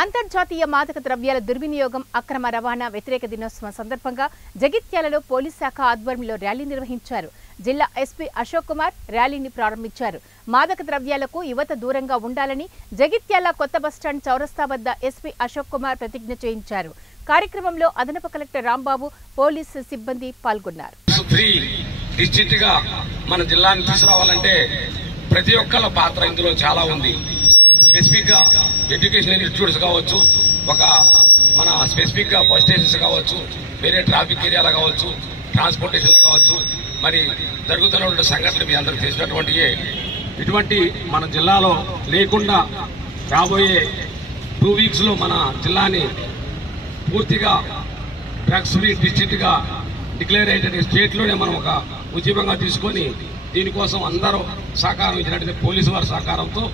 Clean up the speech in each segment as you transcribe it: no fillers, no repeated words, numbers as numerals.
అంతర్జాతీయ మాదక ద్రవ్యాల దుర్వినియోగం అక్రమ రవాణా వ్యతిరేక దినోత్సవం సందర్భంగా జగిత్యాలలో పోలీస్ శాఖ ఆధ్వర్యంలో ర్యాలీ నిర్వహించారు. జిల్లా ఎస్పీ అశోక్ కుమార్ ర్యాలీని ప్రారంభించారు. మాదక ద్రవ్యాలకు యువత దూరంగా ఉండాలని జగిత్యాల కొత్త బస్టాండ్ చౌరస్తా వద్ద ఎస్పీ అశోక్ కుమార్ ప్రతిజ్ఞ చేయించారు. కార్యక్రమంలో అదనపు కలెక్టర్ రాంబాబు, పోలీసు సిబ్బంది పాల్గొన్నారు. మన జిల్లాని తీసుకురావాలంటే ప్రతి ఒక్కళ్ళ పాత్ర ఇందులో చాలా ఉంది. స్పెసిఫిక్ గా ఎడ్యుకేషన్ ఇన్స్టిట్యూట్స్ కావచ్చు, మన స్పెసిఫిక్ గా బస్ స్టేషన్స్ కావచ్చు, వేరే ట్రాఫిక్ ఏరియాలో కావచ్చు, ట్రాన్స్పోర్టేషన్ కావచ్చు, మరి జరుగుతున్న సంఘటనలు మీ అందరికి తెలిసినటువంటి ఇటువంటి మన జిల్లాలో లేకుండా రాబోయే 2 weeks లో మన జిల్లాని పూర్తిగా డ్రగ్స్ ఫ్రీ డిస్ట్రిక్ట్ గా డిక్లేర్ అయ్యేటటువంటి స్టేట్ లోనే మనం ఒక ఉద్యమంగా తీసుకొని దీనికోసం అందరూ సహకారం ఇచ్చినట్టయితే పోలీసు వారి సహకారంతో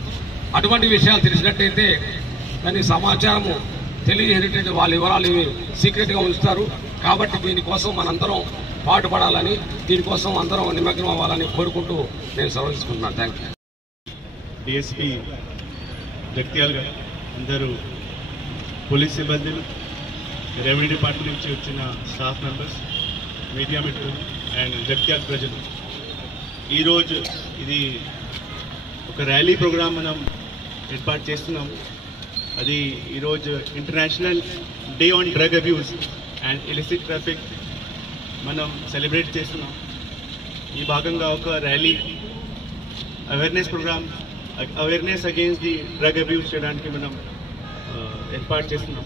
అటువంటి విషయాలు తెలిసినట్టయితే దాని సమాచారము తెలియజేసేటట్టు వాళ్ళ వివరాలు సీక్రెట్ గా ఉంచుతారు. కాబట్టి దీనికోసం మనందరం పాటుపడాలని, దీనికోసం అందరం నిమగ్నం అవ్వాలని కోరుకుంటూ నేను సెలవు తీసుకుంటున్నాను. Thank you. డిఎస్పీ జగిత్యాల గారు, అందరూ పోలీస్ సిబ్బందులు, రెవెన్యూ డిపార్ట్మెంట్ నుంచి వచ్చిన స్టాఫ్ మెంబర్స్, మీడియా మిత్రులు అండ్ జగిత్యాల ప్రజలు, ఈరోజు ఇది ఒక ర్యాలీ ప్రోగ్రామ్ మనం ఏర్పాటు చేస్తున్నాం. అది ఈరోజు international day on drug abuse and illicit traffic మనం సెలబ్రేట్ చేస్తున్నాం. ఈ భాగంగా ఒక rally awareness programme, awareness against the drug abuse చేయడానికి మనం ఏర్పాటు చేస్తున్నాం.